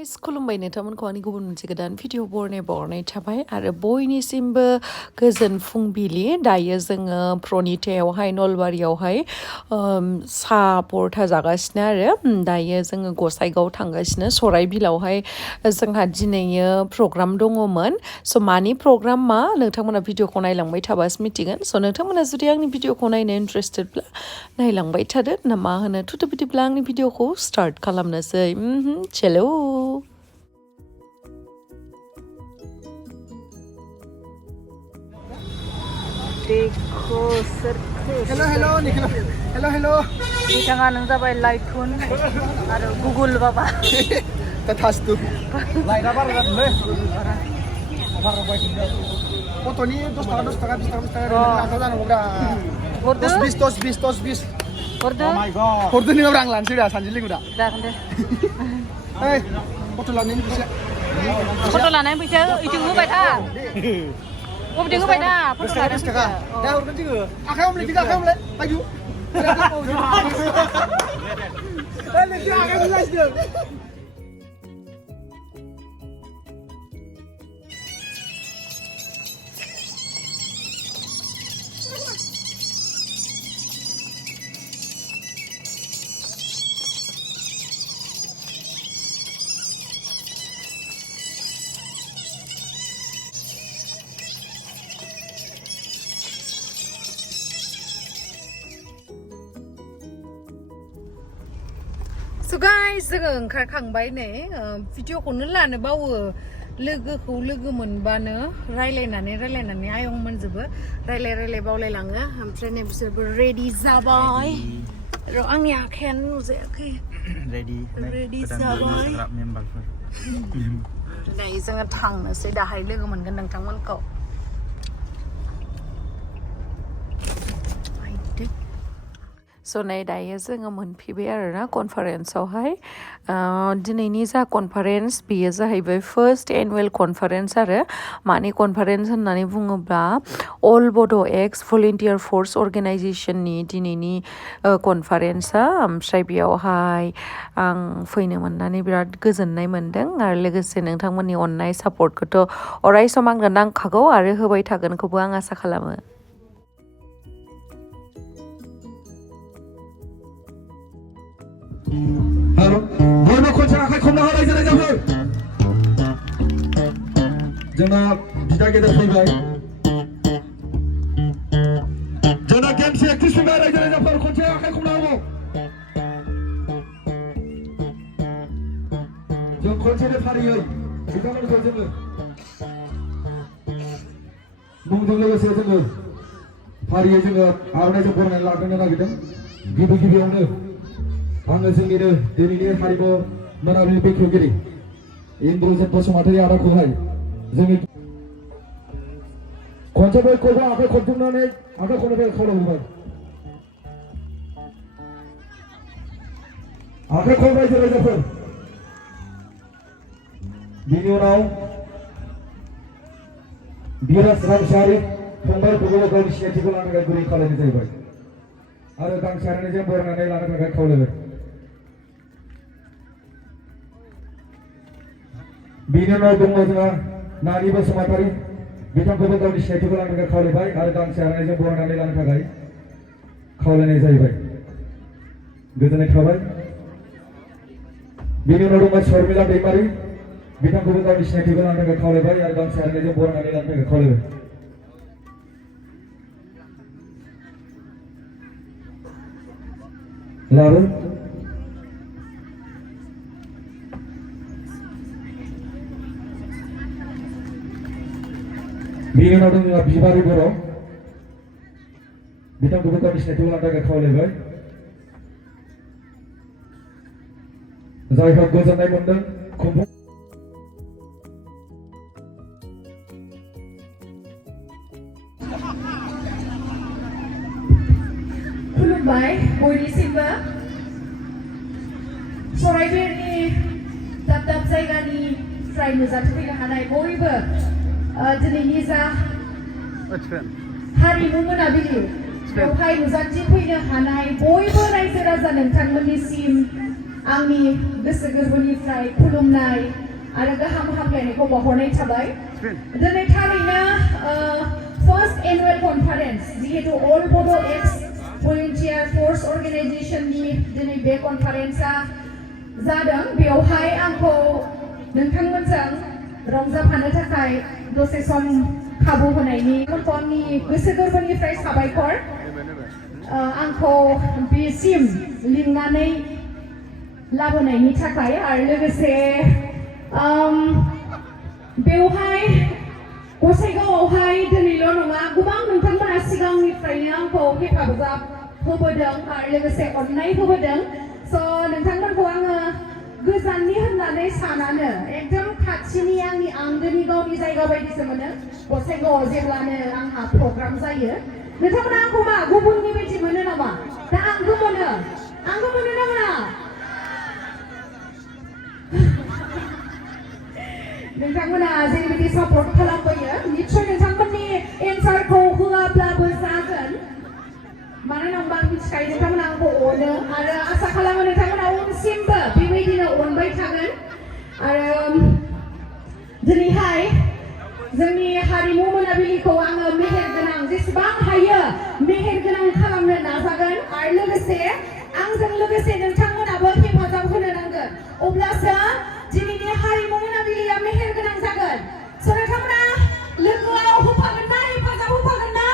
guys, Khulumbai nोंथांमोनखौ आंनि गुबुन मोनसे गोदान भिडिअ बरनाय थाबाय आरो बयनिसिमबो गोजोन फुंबिलि दायो जोङो प्रनितायावहाय नलबारियावहाय सा परथा जागासिनो आरो दायो जोङो गसाइगाव थांगासिनो सराइबिलावहाय जोंहा दिनैयो प्रग्राम दङमोन स मानि प्रग्राम मा नोंथांमोना भिडिअखौ नायलांबाय थाबासो मिथिगोन स नोंथांमोना जुदि आंनि भिडिअखौ नायनो इन्ट्रेस्टेडब्ला नायलांबाय थादो ना मा होनो थुथु बिदिब्ला आंनि भिडिअखौ स्टार्ट खालामनोसै चलो देखो सोरखौ हेलो बिथाङा नों जाबाय लाइथुन आरो गुगल बाबा तथास्तु लाइटआ बारा जादोंलै बारा बायदों गथ'नि 10 थाखा 20 थाखा 20 थाखा लाखा जानांगौब्रा हरदो 10 20 हरदो oh my god हरदो नोङो रां लानोसै दा सानजि लोगो दा जागोन दे ओइ गथ' लानायनि फैसा फट' लानायनि फैसा इथिं होबाय था अबेथिं होबाय ना फट' लानायनि फैसा दा हरगोन जोङो आखायाव हमलाय दिगा आखायाव हमलाय बायदु ए लेखि आखायाव लासिदों So guys, जोङो ओंखारखांबाय नै भिडिअखौनो लानो बावो लोगोखौ लोगो मोनबानो रायलायनानै आयं मोनजोबो रायलाय बावलायलाङो ओमफ्राय नै बिसोरबो रेडि जाबाय र' आंनि आखायानो नुजायाखै रेडि जाबाय दायो जोङो थांनोसै दाहाय लोगो मोनगोन नोंथांमोनखौ स नै दायो जोङो मोनफैबाय आरोना कनफारेन्सआवहाय दिनैनि जा कनफारेन्स बेयो जाहैबाय फार्स्ट एनुवेल कनफारेन्स आरो मानि कनफारेन्स होननानै बुङोब्ला अल बड' एक्स भलन्टियार फर्स अर्गेनाइजेसननि दिनैनि कनफारेन्सआ ओमफ्राय बेयावहाय आं फैनो मोननानै बिराद गोजोननाय मोनदों आरो लोगोसे नोंथांमोननि अननाय सापर्टखौथ' अराय सम आंनो नांखागौ आरो होबाय थागोनखौबो आं आसा खालामो Halo, boibw खनसे आखाइ खमना होलाय रायजोफोर जोंना बिदा गेदेर फैबाय जोंना गेमसे एक्ट्रिस फैबाय रायजोफोर खनसे आखाइ खमना होबाव जों खनसेनो फारियै बिथांमोनखौ जोङो मुंजों लोगोसे जोङो फारियै जोङो आर'नाइजों बरायनानै लाग्रोनो नागिरदों गिबियावनो आङो जोंनिनो दिनैनि हारिमु मोनाबिलि बेखेवगिरि इन्द्रजित बसुमतारी आदाखौहाय जोंनि खनसे बयखौबो आखाइ खनथुमनानै आखाइ खननो खावलायबाय आखाइ खनबाय रायजोफोर बिनि उनाव बिराज रामसारि फंबायखौबो गावनि सिनायथिखौ लानो थाखाय गुरै खालामनाय जाहैबाय आरो गांसे आर'नाइजों बरायनानै लानो थाखाय खावलायबाय बिनि उनाव दङ जोंहा नानि बसुमतारी बिथांखौबो गावनि सिनायथिखौ लानो थाखाय खावलायबाय आरो गांसे आर'नाइजों बरायनानै लानो थाखाय खावलायनाय जाहैबाय गोजोननाय थाबाय बिनि उनाव दङ सरमिला दैमारि बिथांखौबो गावनि सिनायथिखौ लानो थाखाय खावलायबाय आरो गांसे आर'नाइजों बरायनानै लानो थाखाय खावलायबाय लाबो बिनि उनाव दङ बिबारि बर' बिथांखौबो गावनि सिनायथिखौ लानो थाखाय खावलायबाय जायहा गोजोननाय मोनदों खुलुमबाय बयनिसिमबो सराइबिलनि दाब जायगानिफ्राय नुजाथिफैनो हानाय बयबो दिनैनि जा हारिमु मोनाबिलि बेवहाय नुजाथिफैनो हानाय बयबो रायजो राजा नोंथांमोननिसिम angni goसो गोरबोनिफ्राय खुलुमनाय आरो गाहाम हामलायनायखौ बावहरनाय थाबाय दिनै थारैनो फर्स्ट एनुवेल कनफारेन्स जिहेतु अल बड' एक्स भलुन्टियार फर्स अर्गेनाइजेशननि दिनै बे कनफारेन्सआ जादों बेवहाय आंखौ नोंथांमोनजों रंजाफानो थाखाय दसे सम खाबु होनायनि आंनि गोसो गोरबोनिफ्राय साबायखर आंखौ बेसिम लिंनानै लाबोनायनि थाखाय आरो लोगोसे बेवहाय गसाइगावआवहाय दिनैल' नङा गोबां नोंथांमोना सिगांनिफ्रायनो आंखौ हेफाजाब होबोदों आरो लोगोसे अननाय होबोदों स' नोंथांमोनखौ आङो गोजाननि होननानै सानानो एकदम खाथिनि आंनि आंगोनि गावनि जायगा बायदिसो मोनो गसाइगावआव जेब्लानो आंहा प्रग्राम जायो नोंथांमोना आंखौ मा गुबुननि बायदि मोनो नामा दा आंगो मोनो ना मोना नोंथांमोना जेरैबायदि सापर्ट खालामबोयो निश्चय नोंथांमोननि एन्सारखौ होआब्लाबो जागोन मानोना होनबा आं मिथिखायो नोंथांमोना आंखौ अनो आरो आसा खालामो नोंथांमोना उनसिमबो बेबायदिनो अनबाय थागोन आरो दिनैहाय जोंनि हारिमु मोनाबिलिखौ आङो मेहेरगोनां जेसेबां हायो मेहेरगोनां खालामनो नाजागोन आरो लोगोसे आंजों लोगोसे नोंथांमोनाबो हेफाजाब होनो नांगोन अब्लासो दिनैनि हारिमु मोनाबिलिया मेहेरगोनां जागोन स' नोंथांमोना लोगोआव होफागोन ना हेफाजाब होफागोन ना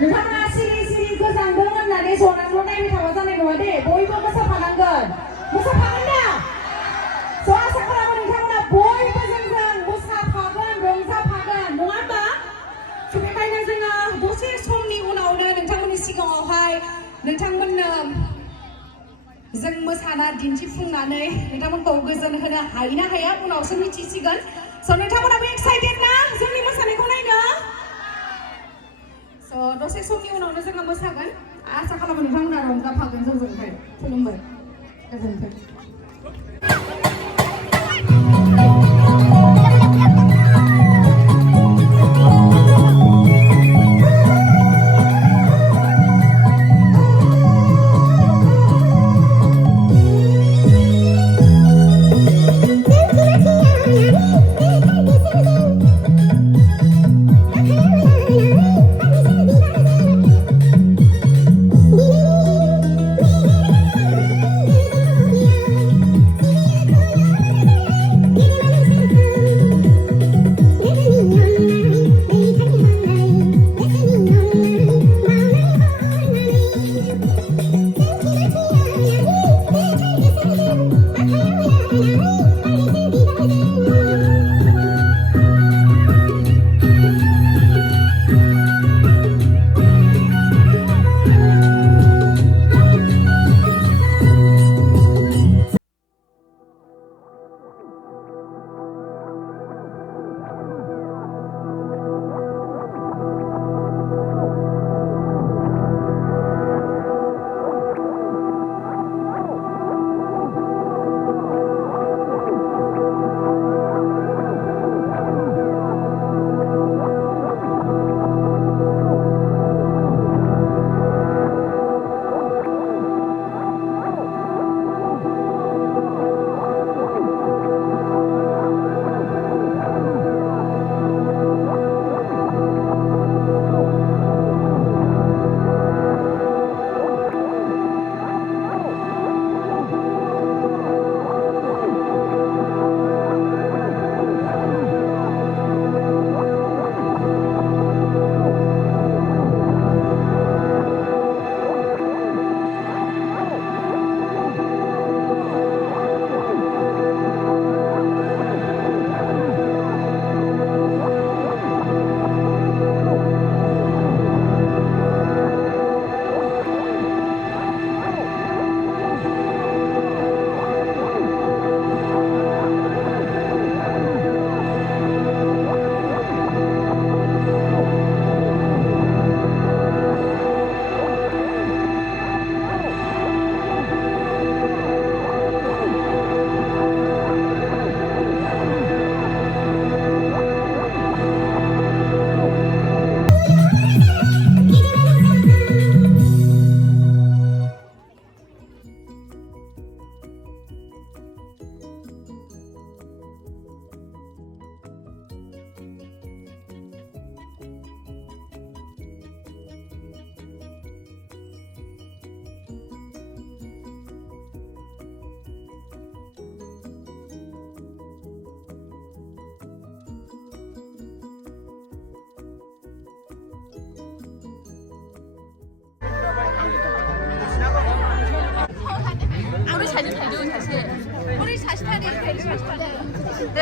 नोंथांमोना सिरि सिरि गोजांदों होननानै जनानैल' नायबाय थाबा जानाय नङा दे बयबो मोसाफानांगोन मोसाफागोन ना स' आसा खालामो नोंथांमोना बयबो जोंजों मोसाफागोन रंजाफागोन नङा होनबा स' बेखायनो जोङो दसे समनि उनावनो नोंथांमोननि सिगाङावहाय नोंथांमोननो जों मोसाना दिन्थिफुंनानै नोंथांमोनखौ गोजोन होनो हायो ना हाया उनावसो मिथिसिगोन स' नोंथांमोनाबो एक्साइटेड ना जोंनि मोसानायखौ नायनो स' दसे समनि उनावनो जोङो मोसागोन आसा खालामो नोंथांमोना रंजाफागोन जोंजोंहाय खुलुमबाय गोजोन्थों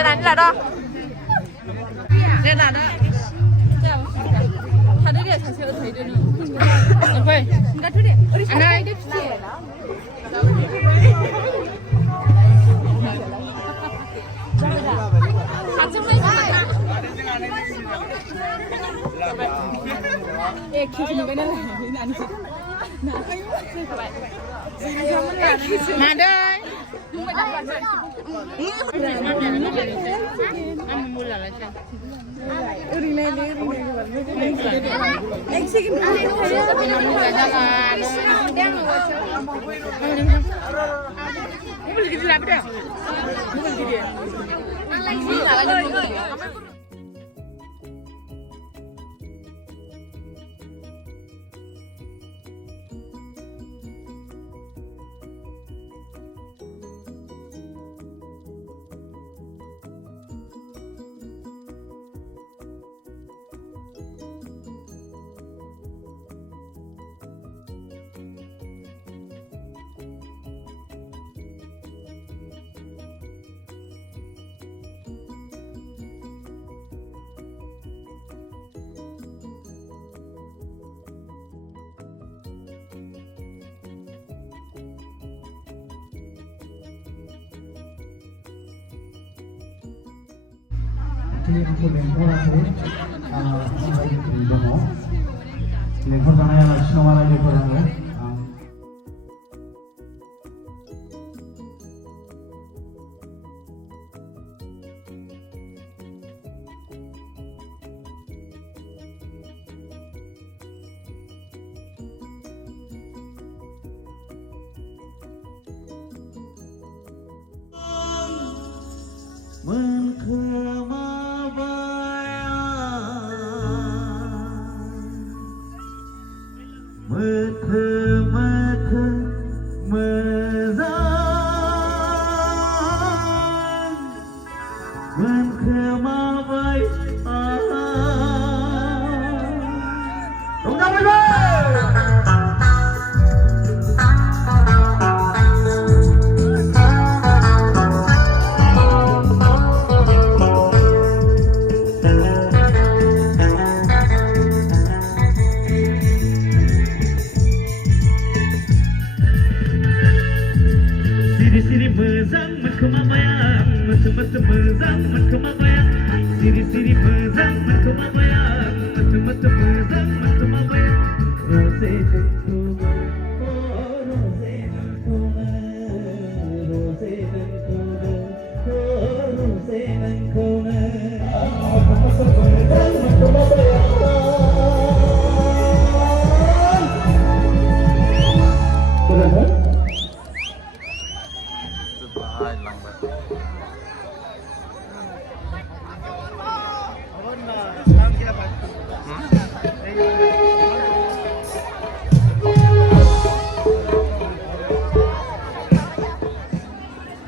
나니 라다. 내 나다. 다들이야 자세가 더 이러는. 왜? 그러니까 둘이. 하나 이제 피해. 같이 플레이스 만나. 예, 기분이 왜냐면 아니. Madai.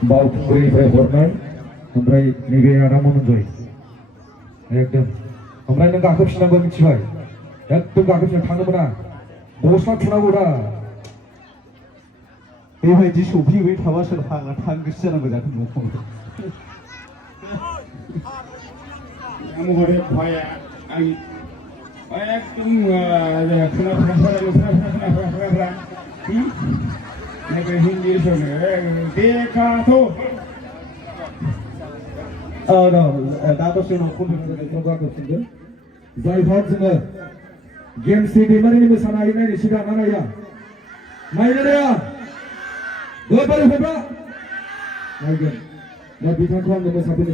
बावखुंग्रिनिफ्राय हरनाय ओमफ्राय नैबे आदा मwnbai एकदम ओमफ्राय नों गाखोफिननांगौ मिथिबाय एकदम गाखोफिन थांनो मोना गस्ला थुनांगौ दा बेबायदि सफैबाय थाबा सोर थांनो गोसो जानांगौ जाखो न'खौ आमगरे भाया आं एकदम खोना नैबे हिन्दी सोनो देखाथ' दा दसे उनाव कम्पिउटार गाखोफिनगोन जायफोर जोङो गेमस्रि दैमारिनि मोसानाय नायनो सिगां नाया नायनो नाया गोबारै फैब्ला नायगोन दा बिथांखौ आङो मोसाफैनो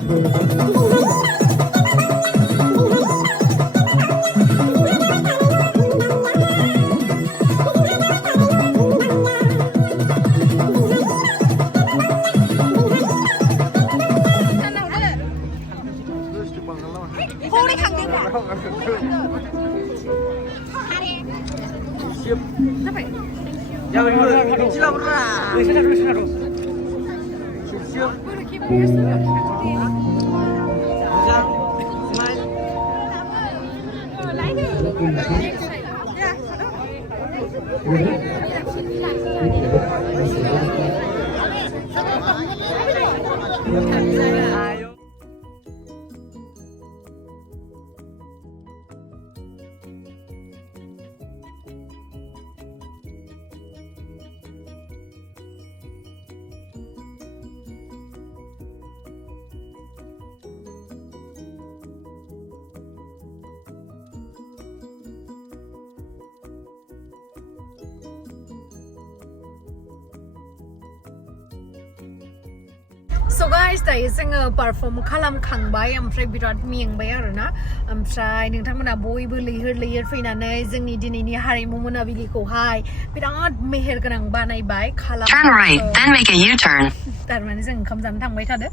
So guys, दायो जोङो परफर्म खालामखांबाय ओमफ्राय बिराद मेंबाय आरोना ओमफ्राय नोंथांमोना बयबो लैहोर फैनानै जोंनि दिनैनि हारिमु मोनाबिलिखौहाय बिराद मेहेर गोनां बानायबाय Turn right, then make a U-turn. थारमाने जों ओंखाम जानो थांबाय थादो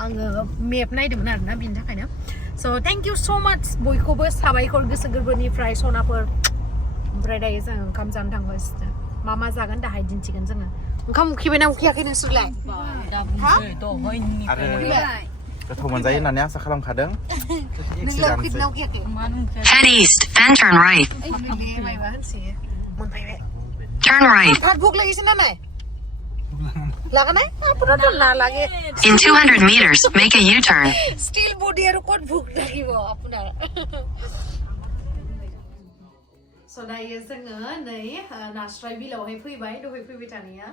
आङो मेप नायदोंमोन आरोना बिनि थाखायनो so thank you so much बयखौबो साबायखर गोसो गोरबोनिफ्राय सनाफोर ओमफ्राय दायो जों ओंखाम जानो थांगासिनो मा जागोन दाहाय दिन्थिगोन जोङो ओंखाम उखैबायना उखैयाखै नोंसोरलाय गोथाव मोनजायो होननानै आसा खालामखादों नोंलाय उखैदोंना उखैयाखै Head east, then turn right. मायबा होनसै मोनफैबाय Turn right. भात भोग লাগিছে না নাই লাগা নাই আপোনাৰ তো না লাগে In 200 meters, make a U-turn. Steel body আৰু কত ভোক লাগিব আপোনাৰ So दायो जोङो नै नास्राय बिलावहाय फैबाय दहाय फैबाय थानाया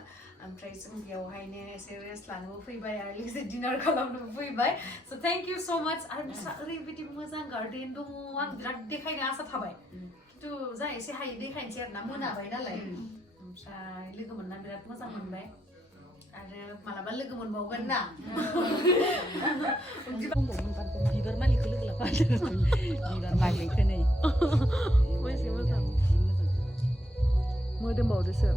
ओमफ्राय जों बेयावहायनो एसे रेस्ट लानोबो फैबाय आरो लोगोसे डिनार खालामनोबो फैबाय so thank you so much आरो बिसा ओरैबायदि मोजां गार्डेन दङ आं बिराद देखायनो आसा थाबाय खिन्थु जा एसे हायो देखायनोसै आरोना मोनाबाय नालाय ओमफ्राय लोगो मोनना बिराद मोजां मोनबाय आरो मालाबा लोगो मोनबावगोन ना बिबार मालिकखौ लोगो लाफादों बिबार मालिकखौ नै मोजां मोदोमबावदोसो